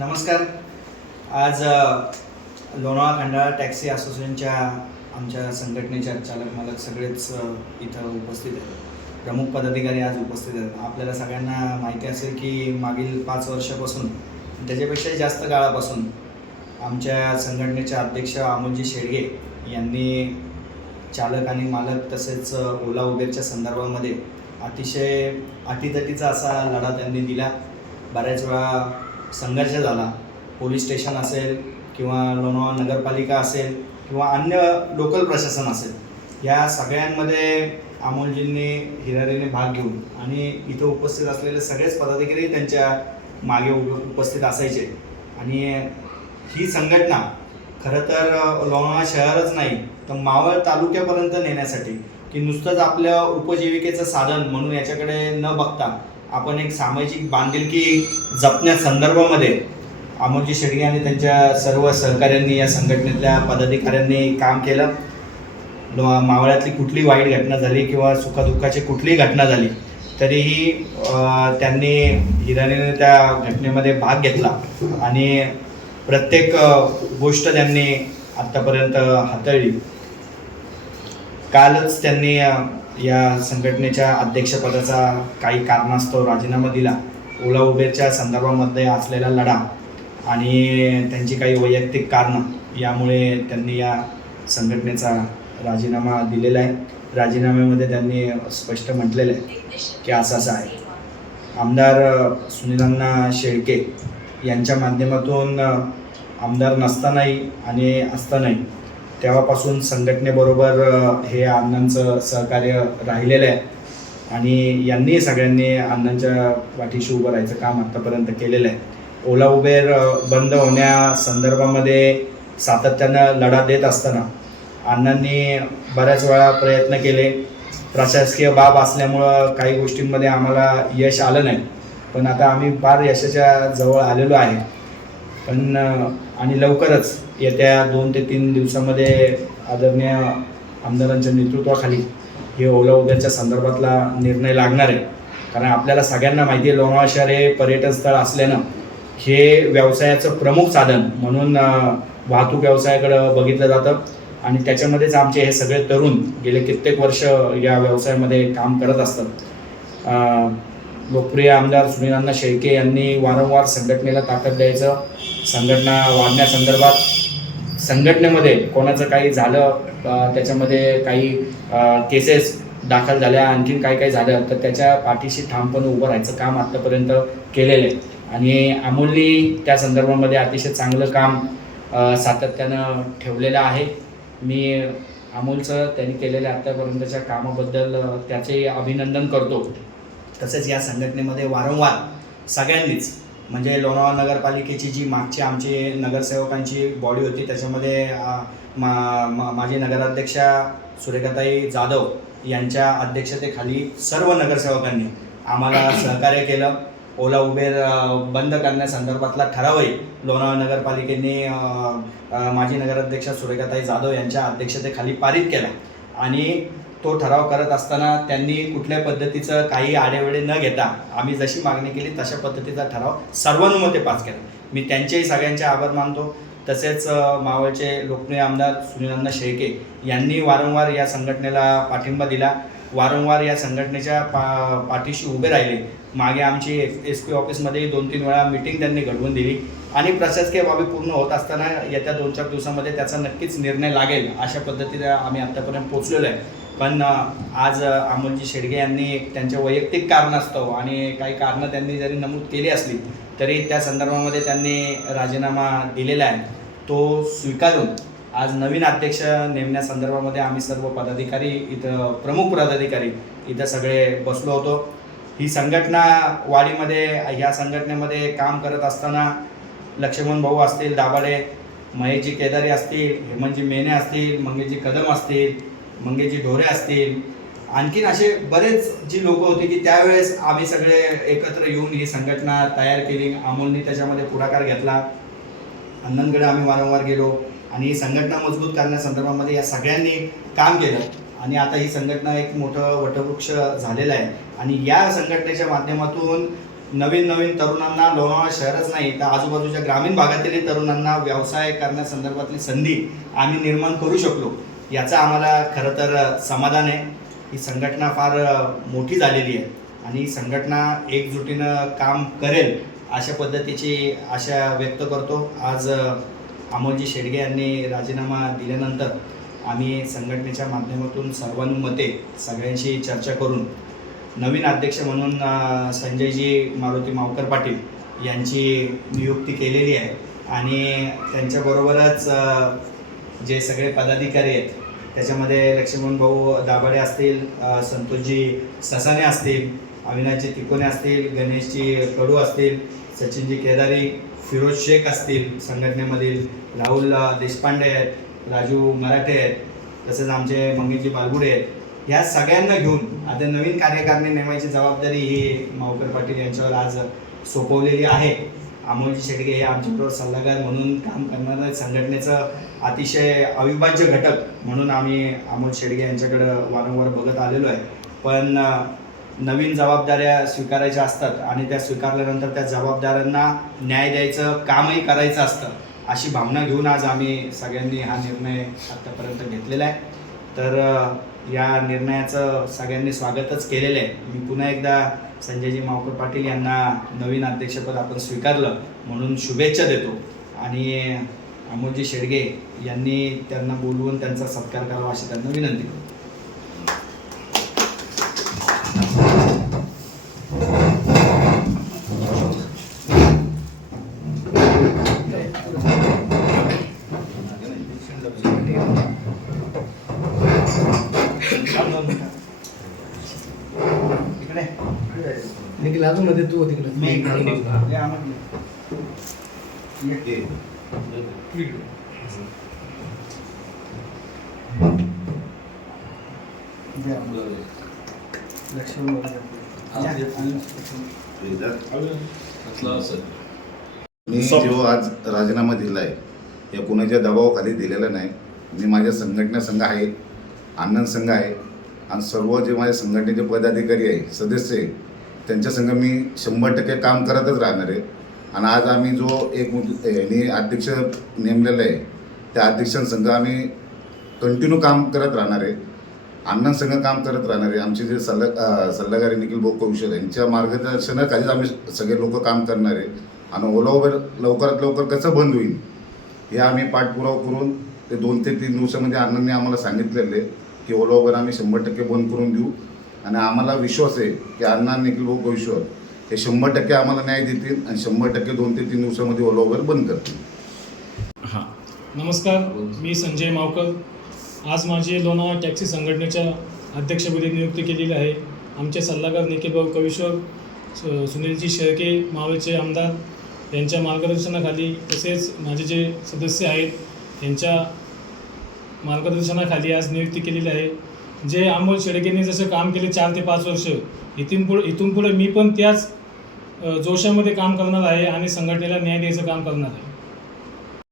नमस्कार. आज लोणावळा खंडाळा टॅक्सी असोसिएशनच्या आमच्या संघटनेच्या चालक मालक सगळेच इथं उपस्थित आहेत. प्रमुख पदाधिकारी आज उपस्थित आहेत. आपल्याला सगळ्यांना माहिती असेल की मागील पाच वर्षापासून त्याच्यापेक्षाही जास्त काळापासून आमच्या संघटनेच्या अध्यक्ष अमोलजी शेडगे यांनी चालक आणि मालक तसेच ओला उबेरच्या संदर्भामध्ये अतिशय अटीतटीचा असा लढा त्यांनी दिला. बऱ्याच वेळा संघर्ष झाला. पोलीस स्टेशन असेल किंवा लोणावळा नगरपालिका असेल किंवा अन्य लोकल प्रशासन असेल या सगळ्यांमध्ये अमोलजींनी हिरारीने भाग घेऊन आणि इथं उपस्थित असलेले सगळेच पदाधिकारी त्यांच्या मागे उपस्थित असायचे. आणि ही संघटना खरं तर लोणावळा शहरच नाही तर मावळ तालुक्यापर्यंत नेण्यासाठी की नुसतंच आपल्या उपजीविकेचं साधन म्हणून याच्याकडे न बघता आपण एक सामाजिक बांधिलकी जपण्या संदर्भामध्ये अमोलजी शेडगे आणि त्यांच्या सर्व सहकाऱ्यांनी या संघटनेतल्या पदाधिकाऱ्यांनी काम केलं. मावळ्यातली कुठली वाईट घटना झाली किंवा सुखदुःखाची कुठलीही घटना झाली तरीही त्यांनी हिराणीने त्या घटनेमध्ये भाग घेतला आणि प्रत्येक गोष्ट त्यांनी आत्तापर्यंत हाताळली. कालच त्यांनी या संघटनेच्या अध्यक्षपदाचा काही कारणास्तव राजीनामा दिला. ओला उबेरच्या संदर्भामध्ये असलेला लढा आणि त्यांची काही वैयक्तिक कारणं यामुळे त्यांनी या संघटनेचा राजीनामा दिलेला आहे. राजीनाम्यामध्ये त्यांनी स्पष्ट म्हटलेलं आहे की असं असं आहे. आमदार सुनीलांना शेळके यांच्या माध्यमातून आमदार नसतानाही आणि असतानाही तेव्हापासून संघटनेबरोबर हे अण्णांचं सहकार्य राहिलेलं आहे. आणि यांनी सगळ्यांनी अण्णांच्या पाठीशी उभं राहायचं काम आत्तापर्यंत केलेलं आहे. ओला उबेर बंद होण्या संदर्भामध्ये सातत्यानं लढा देत असताना अण्णांनी बऱ्याच वेळा प्रयत्न केले. प्रशासकीय बाब असल्यामुळं काही गोष्टींमध्ये आम्हाला यश आलं नाही. पण आता आम्ही फार यशाच्या जवळ आलेलो आहे. पण आणि लवकरच येत्या दोन ते तीन दिवसामध्ये आदरणीय आमदारांच्या नेतृत्वाखाली हे ओला उबेरच्या संदर्भातला निर्णय लागणार आहे. कारण आपल्याला सगळ्यांना माहिती आहे लोणावळा शहर हे पर्यटन स्थळ असल्यानं हे व्यवसायाचं प्रमुख साधन म्हणून वाहतूक व्यवसायाकडं बघितलं जातं. आणि त्याच्यामध्येच आमचे हे सगळे तरुण गेले कित्येक वर्ष या व्यवसायामध्ये काम करत असतात. लोकप्रिय आमदार सुनीलांना शेळके यांनी वारंवार संघटनेला ताकद द्यायचं संघटना वाढण्यासंदर्भात संघटनेमध्ये कोणाचं काही झालं त्याच्यामध्ये काही केसेस दाखल झाल्या आणखीन काही काही झालं तर त्याच्या पाठीशी ठामपणे उभं राहायचं काम आत्तापर्यंत केलेलं आहे. आणि अमोलनी त्या संदर्भामध्ये अतिशय चांगलं काम सातत्यानं ठेवलेलं आहे. मी अमोलचं त्यांनी केलेल्या आत्तापर्यंतच्या कामाबद्दल त्याचे अभिनंदन करतो. तसेच या संघटनेमध्ये वारंवार सगळ्यांनीच म्हणजे लोणावळा नगरपालिकेची जी मागची आमची नगरसेवकांची बॉडी होती त्याच्यामध्ये मा मा- माझी नगराध्यक्षा सुरेखाताई जाधव यांच्या अध्यक्षतेखाली सर्व नगरसेवकांनी आम्हाला सहकार्य केलं. ओला उबेर बंद करण्यासंदर्भातला ठरावही लोणावळा नगरपालिकेने माजी नगराध्यक्षा सुरेखाताई जाधव यांच्या अध्यक्षतेखाली पारित केला. आणि तो ठराव करत असताना त्यांनी कुठल्या पद्धतीचं काही आडेवेळे न घेता आम्ही जशी मागणी केली तशा पद्धतीचा ठराव सर्वानुमते पास केला. मी त्यांचेही सगळ्यांचे आभार मानतो. तसेच मावळचे लोकप्रिय आमदार सुनीलांना शेळके यांनी वारंवार या संघटनेला पाठिंबा दिला. वारंवार या संघटनेच्या पा पाठीशी उभे राहिले. मागे आमची एफ एस पी ऑफिसमध्ये दोन तीन वेळा मीटिंग त्यांनी घडवून दिली. आणि प्रशासकीय बाबी पूर्ण होत असताना येत्या दोन चार दिवसामध्ये त्याचा नक्कीच निर्णय लागेल अशा पद्धतीने आम्ही आत्तापर्यंत पोचलेलो आहे. पण आज अमोलजी शेडगे यांनी त्यांच्या वैयक्तिक कारणास्तव आणि काही कारणं त्यांनी जरी नमूद केली असली तरी त्या संदर्भामध्ये त्यांनी राजीनामा दिलेला आहे. तो स्वीकारून आज नवीन अध्यक्ष नेमण्यासंदर्भामध्ये आम्ही सर्व पदाधिकारी इथं प्रमुख पदाधिकारी इथं सगळे बसलो होतो. ही संघटना वाडीमध्ये ह्या संघटनेमध्ये काम करत असताना लक्ष्मण भाऊ असतील दाभाडे महेशजी केदारी असतील हेमंतजी मेने असतील मंगेशजी कदम असतील मंगेची ढोरे असतील. आणखीन असे बरेच जी लोक होती की त्यावेळेस आम्ही सगळे एकत्र येऊन ही संघटना तयार केली. अमोलनी त्याच्यामध्ये पुढाकार घेतला. अण्णांकडे आम्ही वारंवार गेलो. आणि ही संघटना मजबूत करण्यासंदर्भामध्ये या सगळ्यांनी काम केलं. आणि आता ही संघटना एक मोठं वटवृक्ष झालेलं आहे. आणि या संघटनेच्या माध्यमातून नवीन नवीन तरुणांना लोणावळा शहरच नाही तर आजूबाजूच्या ग्रामीण भागातील तरुणांना व्यवसाय करण्यासंदर्भातली संधी आम्ही निर्माण करू शकलो. याचा आम्हाला खरं तर समाधान आहे. ही संघटना फार मोठी झालेली आहे आणि संघटना एकजुटीनं काम करेल अशा पद्धतीची आशा व्यक्त करतो. आज अमोलजी शेडगे यांनी राजीनामा दिल्यानंतर आम्ही संघटनेच्या माध्यमातून सर्वानुमते सगळ्यांशी चर्चा करून नवीन अध्यक्ष म्हणून संजयजी मारुती मावकर पाटील यांची नियुक्ती केलेली आहे. आणि त्यांच्याबरोबरच जे सगळे पदाधिकारी आहेत त्याच्यामध्ये लक्ष्मण भाऊ दाभाडे असतील संतोषजी ससाने असतील अविनाशजी तिकोने असतील गणेशजी कडू असतील सचिनजी केदारी फिरोज शेख असतील संघटनेमधील राहुल देशपांडे आहेत राजू मराठे आहेत तसेच आमचे मंगेशजी बालगुडे आहेत. ह्या सगळ्यांना घेऊन आता नवीन कार्यकारिणी नेमायची जबाबदारी ही मावकर पाटील यांच्यावर आज सोपवलेली आहे. अमोलजी शेडगे हे आमच्याबरोबर सल्लागार म्हणून काम करणारं संघटनेचं अतिशय अविभाज्य घटक म्हणून आम्ही अमोल शेडगे यांच्याकडं वारंवार बघत आलेलो आहे. पण नवीन जबाबदाऱ्या स्वीकारायच्या असतात आणि त्या स्वीकारल्यानंतर त्या जबाबदाऱ्यांना न्याय द्यायचं कामही करायचं असतं अशी भावना घेऊन आज आम्ही सगळ्यांनी हा निर्णय आत्तापर्यंत घेतलेला आहे. तर या निर्णयाचं सगळ्यांनी स्वागतच केलेलं आहे. मी पुन्हा एकदा संजयजी मावकर पाटील यांना नवीन अध्यक्षपद आपण स्वीकारलं म्हणून शुभेच्छा देतो. आणि अमोलजी शेडगे यांनी त्यांना बोलवून त्यांचा सत्कार करावा अशी त्यांना विनंती करतो. निखिल अजून मध्ये तू. या. मी जो आज राजीनामा दिला आहे या कुणाच्या दबावाखाली दिलेला नाही. मी माझ्या संघटना संघ आहे आनंद संघ आहे आणि सर्व जे माझ्या संघटनेचे पदाधिकारी आहे सदस्य आहे त्यांच्या संघ मी शंभर टक्के काम करतच राहणार आहे. आणि आज आम्ही जो एक यांनी अध्यक्ष नेमलेला आहे त्या अध्यक्षांसंघ आम्ही कंटिन्यू काम करत राहणार आहे. अण्णांसंघ काम करत राहणार आहे. आमचे जे सल्ला सल्लागार निखिल भाऊ यांच्या मार्गदर्शनाखालीच आम्ही सगळे लोक काम करणार आहे. आणि ओला उबर लवकरात लवकर कसं बंद होईल हे आम्ही पाठपुरावा करून ते दोन ते तीन दिवसामध्ये अण्णांनी आम्हाला सांगितलेलं आहे की ओला उबर आम्ही शंभर टक्के बंद करून देऊ. आणि आम्हाला विश्वास आहे की अण्णा निखिल भाऊ कौशल हे शंभर टक्के आम्हाला न्याय देतील आणि शंभर टक्के दोन ते तीन दिवसामध्ये ओला उबर बंद करतील. हां. नमस्कार. मी संजय मावकर. आज माझी लोणावळा टॅक्सी संघटनेच्या अध्यक्षपदी नियुक्ती केलेली आहे. आमचे सल्लागार निखिल भाऊ कविश्वर सु- सुनीलजी शेळके मावळचे आमदार यांच्या मार्गदर्शनाखाली तसेच माझे जे सदस्य आहेत यांच्या मार्गदर्शनाखाली आज नियुक्ती केलेली आहे. जे अमोल शेडगेने जसं काम केले चार ते पाच वर्ष इथून पुढे इथून पुढे मी पण त्याच जोशामध्ये काम करणार आहे आणि संघटनेला न्याय द्यायचं काम करणार आहे.